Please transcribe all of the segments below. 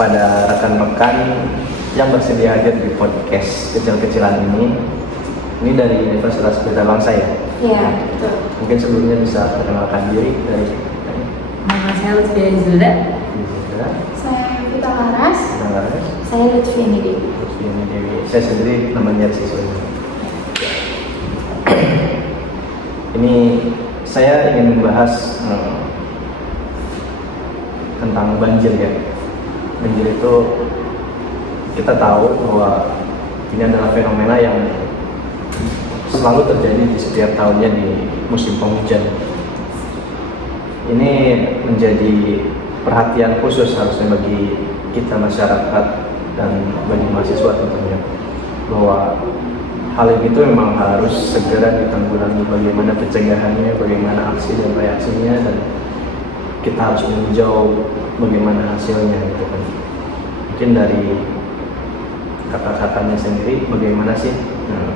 kepada rekan-rekan yang bersedia hadir di podcast kecil-kecilan ini. Ini dari Universitas Pelita Bangsa ya? Iya, betul. Mungkin sebelumnya bisa perkenalkan diri dari Nama saya Lutfi Zulda. Saya Vita Laras. Saya Lutfi Dewi. Saya sendiri namanya siswanya. Ini saya ingin membahas tentang banjir ya. Banjir itu kita tahu bahwa ini adalah fenomena yang selalu terjadi di setiap tahunnya di musim penghujan. Ini menjadi perhatian khusus harusnya bagi kita masyarakat dan bagi mahasiswa tentunya, bahwa hal ini itu memang harus segera ditanggulangi, bagaimana pencegahannya, bagaimana aksi dan reaksinya, dan kita harus meninjau bagaimana hasilnya gitu kan. Mungkin dari kakak-kakaknya sendiri, bagaimana sih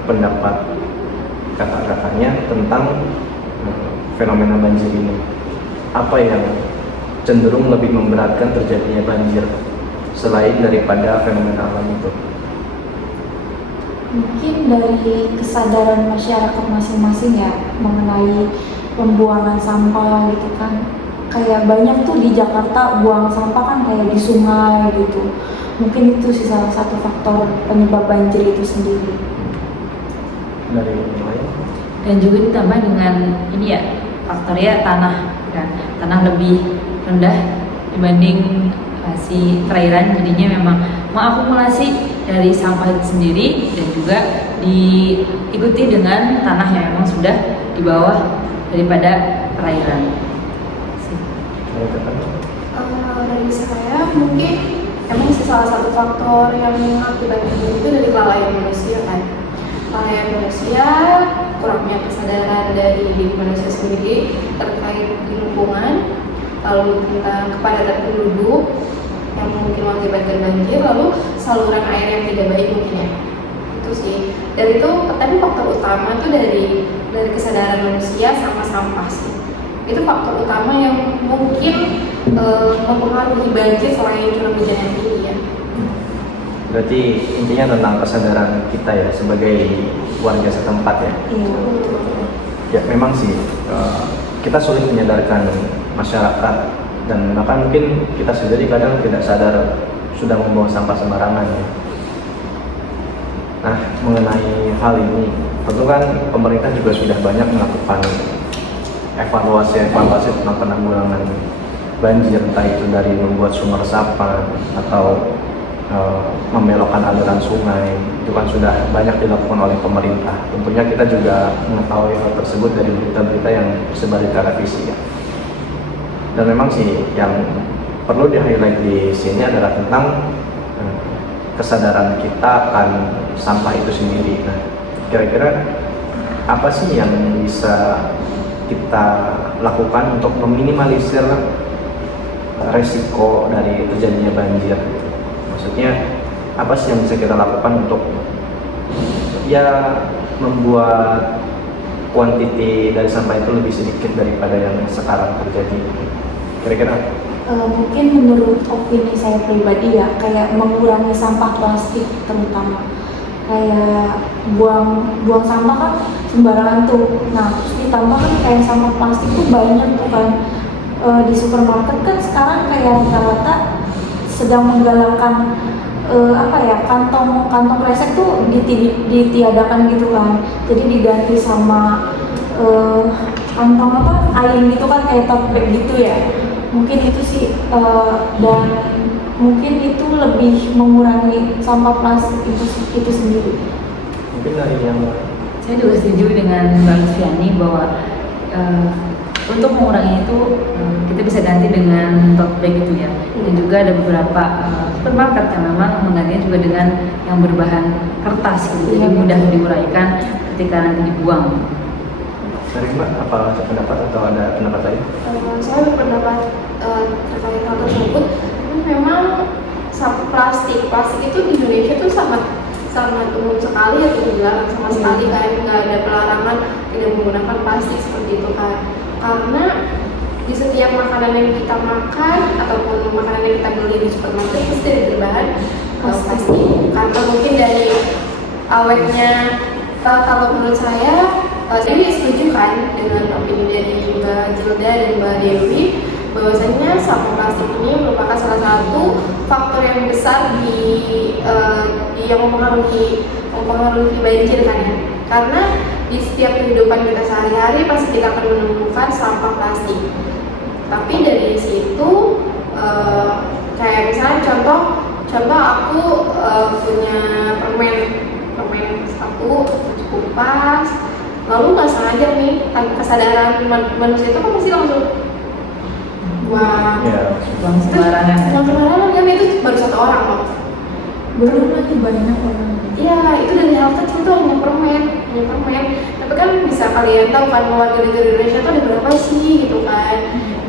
pendapat kakak-kakaknya tentang fenomena banjir ini? Apa yang cenderung lebih memberatkan terjadinya banjir selain daripada fenomena alam itu? Mungkin dari kesadaran masyarakat masing-masing ya mengenai pembuangan sampah gitu kan. Kayak banyak tuh di Jakarta buang sampah kan kayak di sungai gitu. Mungkin itu sih salah satu faktor penyebab banjir itu sendiri. Dari yang lain? Dan juga ditambah dengan ini ya, faktornya tanah kan. Tanah lebih rendah dibanding si perairan, jadinya memang mengakumulasi dari sampah itu sendiri dan juga diikuti dengan tanah yang memang sudah di bawah daripada perairan. Dari saya mungkin emang sih salah satu faktor yang mengakibatkan itu dari kelalaian manusia kan. Kelalaian manusia, kurangnya kesadaran dari diri manusia sendiri terkait lingkungan, lalu tentang kepadatan penduduk yang mungkin mengakibatkan banjir, lalu saluran air yang tidak baik mungkin ya. Itu sih. Dan itu tapi faktor utama itu dari kesadaran manusia sama sampah sih. Itu faktor utama yang mungkin mempengaruhi banjir selain curah hujan yang tinggi ya. Berarti intinya tentang kesadaran kita ya sebagai warga setempat ya. Ya memang sih kita sulit menyadarkan masyarakat, dan bahkan mungkin kita sendiri kadang tidak sadar sudah membawa sampah sembarangan ya. Nah, mengenai hal ini tentu kan pemerintah juga sudah banyak melakukan evaluasi tentang penanggulangan banjir, entah itu dari membuat sumur resapan atau membelokkan aliran sungai. Itu kan sudah banyak dilakukan oleh pemerintah. Tentunya kita juga mengetahui hal tersebut dari berita-berita yang tersebar di televisi ya. Dan memang sih yang perlu di-highlight di sini adalah tentang kesadaran kita akan sampah itu sendiri. Nah, kira-kira apa sih yang bisa kita lakukan untuk meminimalisir resiko dari terjadinya banjir? Maksudnya apa sih yang bisa kita lakukan untuk ya membuat kuantiti dari sampah itu lebih sedikit daripada yang sekarang terjadi? Kira-kira Mungkin menurut opini saya pribadi ya, kayak mengurangi sampah plastik terutama. Kayak buang sampah kan sembarangan tuh. Nah, terus ditambah kan kayak sampah plastik tuh banyak tuh kan. Di supermarket kan sekarang kayak rata-rata sedang menggalakkan kantong kresek tuh ditiadakan gitu kan. Jadi diganti sama kantong air gitu kan, kayak tote bag gitu ya. Mungkin itu sih dan mungkin itu lebih mengurangi sampah plastik itu sendiri. mungkin dari yang Saya juga setuju dengan Mbak Lutfiani bahwa untuk mengurangi itu kita bisa ganti dengan tote bag gitu ya. Dan juga ada beberapa supermarket yang memang menggantinya juga dengan yang berbahan kertas gitu. Jadi mudah diuraikan ketika nanti dibuang. dari Mbak, apa pendapat atau ada pendapat lain? Saya berpendapat terkait hal tersebut. Memang sampah plastik itu di Indonesia tuh sangat umum sekali ya, tidak dilarang sama sekali kan, nggak ada pelarangan tidak menggunakan plastik seperti itu kan. Karena di setiap makanan yang kita makan ataupun makanan yang kita beli di supermarket pasti ada berbahan plastik. Karena mungkin dari awetnya, kalau menurut saya, saya setuju kan dengan opini dari Mbak Jilda dan Mbak Dewi bahwasanya sampah plastik ini merupakan salah satu faktor yang besar yang mempengaruhi banjir kan ya. Karena di setiap kehidupan kita sehari-hari pasti kita akan menemukan sampah plastik. Tapi dari situ kayak misalnya contoh aku punya permen satu cukup pas, lalu nggak sengaja nih tanpa kesadaran manusia itu kan pasti langsung Ya, Buang sembarangan. buang sembarangan kan, itu baru satu orang loh. Belum lagi banyak orang. Iya, itu dari hal kecil tuh hanya permen. Tapi kan bisa kalian tahu kan warga negara Indonesia tuh ada berapa sih gitu kan.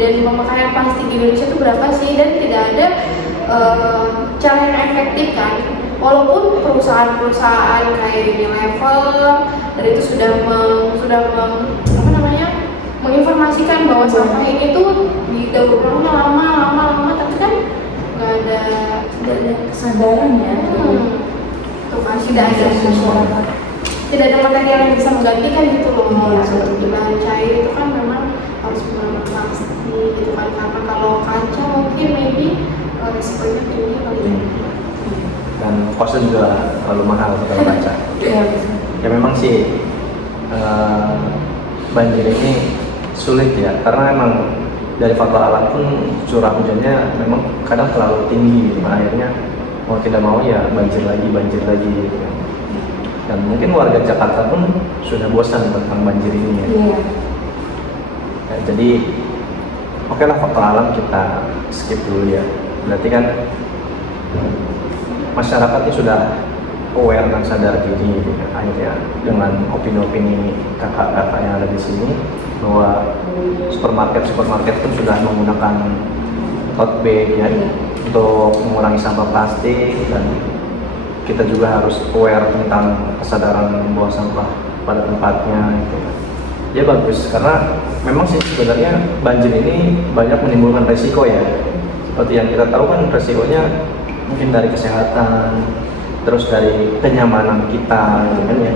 Dan pemakaian plastik di Indonesia tuh berapa sih, dan tidak ada cara yang efektif kan. Walaupun perusahaan-perusahaan kayak Unilever dari itu sudah menginformasikan bahwa sampah ini tuh didaur ulangnya lama, tapi kan nggak ada Kesadaran ya. Tuh kan tidak ada material yang bisa menggantikan gitu loh. Seperti bahan cair itu kan memang harus menggunakan plastik gitu kan, karena kalau kaca mungkin maybe resikonya tinggi kali ya. dan kosnya juga terlalu mahal kalau kaca. Iya bisa. Ya memang sih banjir ini sulit ya, karena emang dari faktor alam pun curah hujannya memang kadang terlalu tinggi, akhirnya mau tidak mau ya banjir lagi gitu. Dan mungkin warga Jakarta pun sudah bosan tentang banjir ini ya. Iya. Ya, jadi oke lah, faktor alam kita skip dulu ya. Berarti kan masyarakat ini sudah aware dan sadar diri gitu ya. Akhirnya dengan opini-opini kakak-kakak yang ada di sini bahwa supermarket pun sudah menggunakan tote bag ya untuk mengurangi sampah plastik, dan kita juga harus aware tentang kesadaran membawa sampah pada tempatnya gitu. Ya bagus, karena memang sih sebenarnya banjir ini banyak menimbulkan resiko ya. Seperti yang kita tahu kan resikonya mungkin dari kesehatan, terus dari kenyamanan kita gitu kan ya.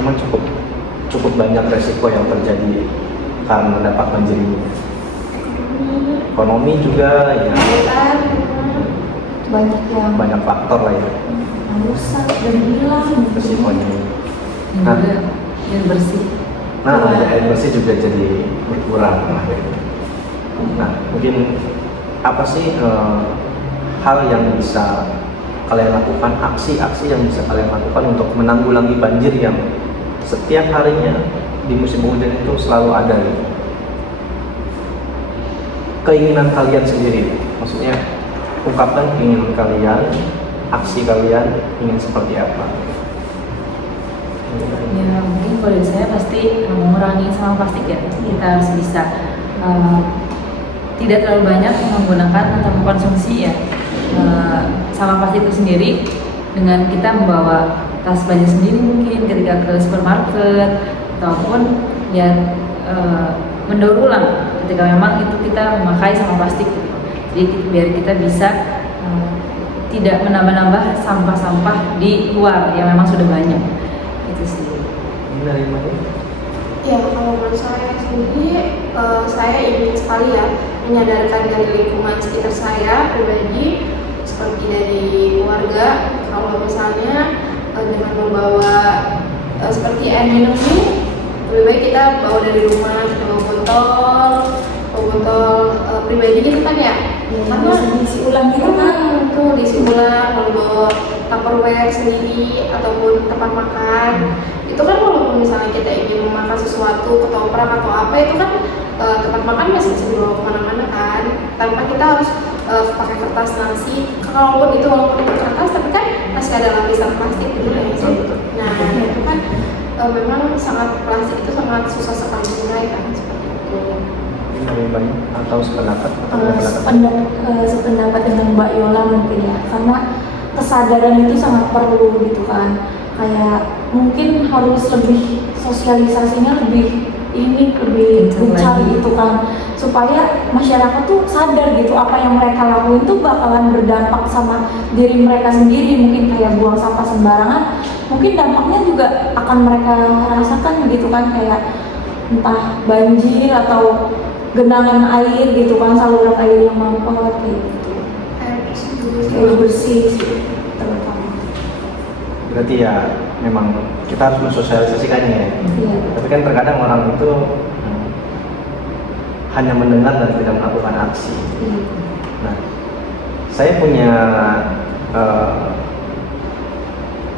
Memang cukup banyak resiko yang terjadi karena dampak banjir ini. Ekonomi juga ya, Banyak yang banyak faktor lah ya rusak dan hilang. resikonya. Dan Nah. juga yang bersih. Nah, air bersih juga jadi berkurang. Nah, mungkin apa sih hal yang bisa kalian lakukan, aksi-aksi yang bisa kalian lakukan untuk menanggulangi banjir yang setiap harinya di musim hujan itu selalu ada gitu. Keinginan kalian sendiri, maksudnya ungkapkan keinginan kalian, aksi kalian ingin seperti apa. Ya mungkin kalau dari saya pasti mengurangi sampah plastik ya. Kita harus bisa tidak terlalu banyak menggunakan atau mengkonsumsi ya sampah plastik itu sendiri, dengan kita membawa tas belanja sendiri mungkin ketika ke supermarket, ataupun ya mendaur ulang ketika memang itu kita memakai sampah plastik gitu. Jadi biar kita bisa tidak menambah-nambah sampah-sampah di luar yang memang sudah banyak. Itu sih. Ini dari mana? Ya, kalau menurut saya sendiri, saya ingin sekali ya menyadarkan dari lingkungan sekitar saya pribadi, seperti dari keluarga. Kalau misalnya dengan membawa seperti air minum ini, lebih baik kita bawa dari rumah, kita bawa botol pribadi gitu kan ya. Karena diisi ulang gitu kan. tuh diisi ulang, lalu bawa Tupperware sendiri ataupun tempat makan. Itu kan walaupun misalnya kita ingin memakan sesuatu, ketoprak atau apa, itu kan tempat makan masih bisa dibawa kemana-mana kan, tanpa kita harus pakai kertas nasi. Kalaupun itu walaupun itu kertas, tapi kan masih ada lapisan plastik gitu ya sih. Nah itu kan memang plastik itu sangat susah sekali mengurai kan, seperti itu. Ini dari banyak atau sependapat? Atau beda pendapat? Sependapat dengan Mbak Yola mungkin ya, karena kesadaran itu sangat perlu gitu kan. Kayak mungkin harus lebih sosialisasinya lebih ini lebih Gencar gencar lagi. gitu kan, supaya masyarakat tuh sadar gitu apa yang mereka lakuin tuh bakalan berdampak sama diri mereka sendiri. Mungkin kayak buang sampah sembarangan, mungkin dampaknya juga akan mereka rasakan gitu kan, kayak entah banjir atau genangan air gitu kan, saluran air yang mampet kayak gitu. Air bersih sih terutama. Berarti ya memang kita harus mensosialisasikannya ya. Iya. Tapi kan terkadang orang itu hanya mendengar dan tidak melakukan aksi. Iya. Nah, saya punya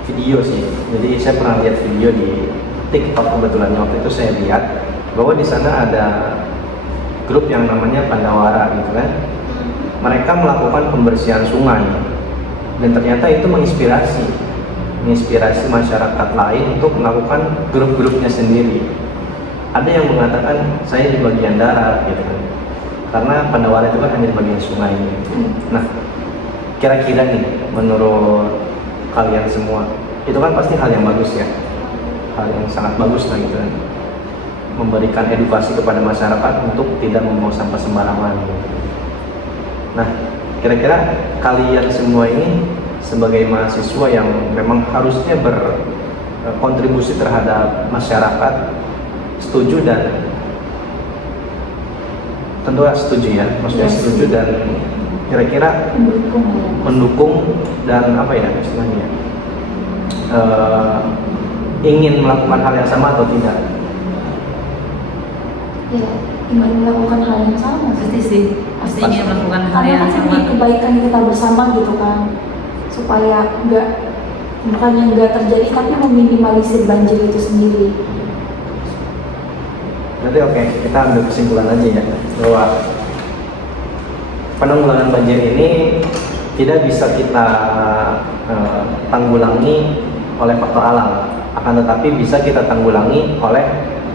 video sih. Jadi saya pernah lihat video di TikTok kebetulan. Waktu itu saya lihat bahwa di sana ada grup yang namanya Pandawara gitu kan. Mereka melakukan pembersihan sungai dan ternyata itu menginspirasi masyarakat lain untuk melakukan grup-grupnya sendiri. Ada yang mengatakan saya di bagian darat gitu kan, karena Pandawara itu kan hanya di bagian sungai. Nah, kira-kira nih menurut kalian semua itu kan pasti hal yang bagus ya, hal yang sangat bagus lah gitu kan, memberikan edukasi kepada masyarakat untuk tidak membuang sampah sembarangan gitu. Nah, kira-kira kalian semua ini sebagai mahasiswa yang memang harusnya berkontribusi terhadap masyarakat, setuju dan tentu setuju ya, maksudnya Yes. setuju dan kira-kira Mendukung ya. mendukung dan apa ya istilahnya, ingin melakukan hal yang sama atau tidak? Ya, ingin melakukan hal yang sama Pasti sih. sih, pasti ingin melakukan hal Karena yang kan sama. demi kebaikan kita bersama gitu kan, supaya bukannya nggak terjadi tapi meminimalisir banjir itu sendiri. Nanti oke, kita ambil kesimpulan aja ya bahwa penanggulangan banjir ini tidak bisa kita tanggulangi oleh faktor alam, akan tetapi bisa kita tanggulangi oleh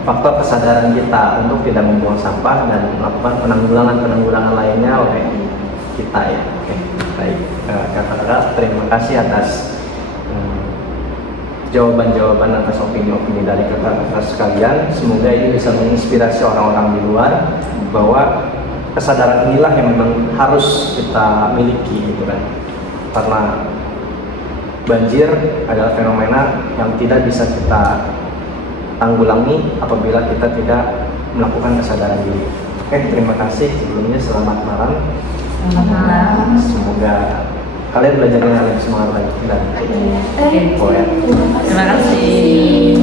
faktor kesadaran kita untuk tidak membuang sampah dan melakukan penanggulangan lainnya oleh kita ya. Oke, baik. Kakak-kakak, terima kasih atas jawaban-jawaban atas opini-opini dari kakak-kakak sekalian. Semoga ini bisa menginspirasi orang-orang di luar bahwa kesadaran inilah yang memang harus kita miliki gitu kan. Karena banjir adalah fenomena yang tidak bisa kita tanggulangi apabila kita tidak melakukan kesadaran diri. Oke, terima kasih sebelumnya, selamat malam. Selamat malam. Semoga kalian belajar dengan lebih semangat lagi dan info ya. Terima kasih.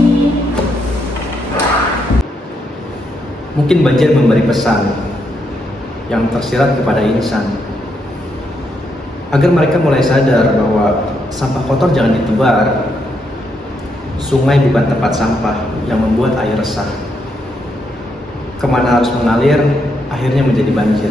Mungkin banjir memberi pesan yang tersirat kepada insan agar mereka mulai sadar bahwa sampah kotor jangan ditebar. Sungai bukan tempat sampah yang membuat air resah. Kemana harus mengalir, akhirnya menjadi banjir.